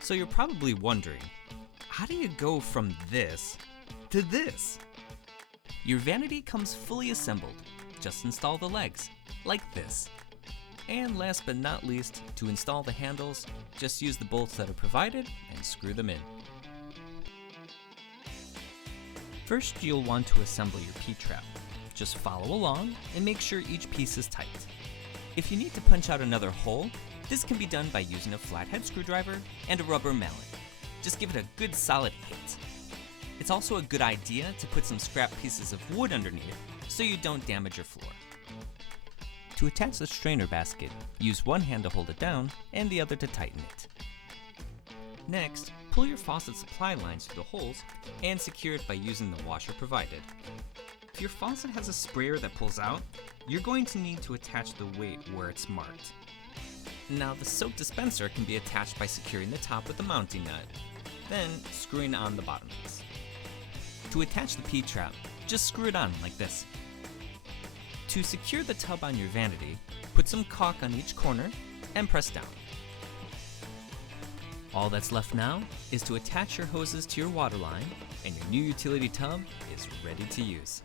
So you're probably wondering, how do you go from this to this? Your vanity comes fully assembled. Just install the legs, like this. And last but not least, to install the handles, just use the bolts that are provided and screw them in. First, you'll want to assemble your P-trap. Just follow along and make sure each piece is tight. If you need to punch out another hole, this can be done by using a flathead screwdriver and a rubber mallet. Just give it a good solid hit. It's also a good idea to put some scrap pieces of wood underneath so you don't damage your floor. To attach the strainer basket, use one hand to hold it down and the other to tighten it. Next, pull your faucet supply lines through the holes and secure it by using the washer provided. If your faucet has a sprayer that pulls out, you're going to need to attach the weight where it's marked. Now, the soap dispenser can be attached by securing the top with a mounting nut, then screwing on the bottom piece. To attach the P-trap, just screw it on like this. To secure the tub on your vanity, put some caulk on each corner and press down. All that's left now is to attach your hoses to your water line, and your new utility tub is ready to use.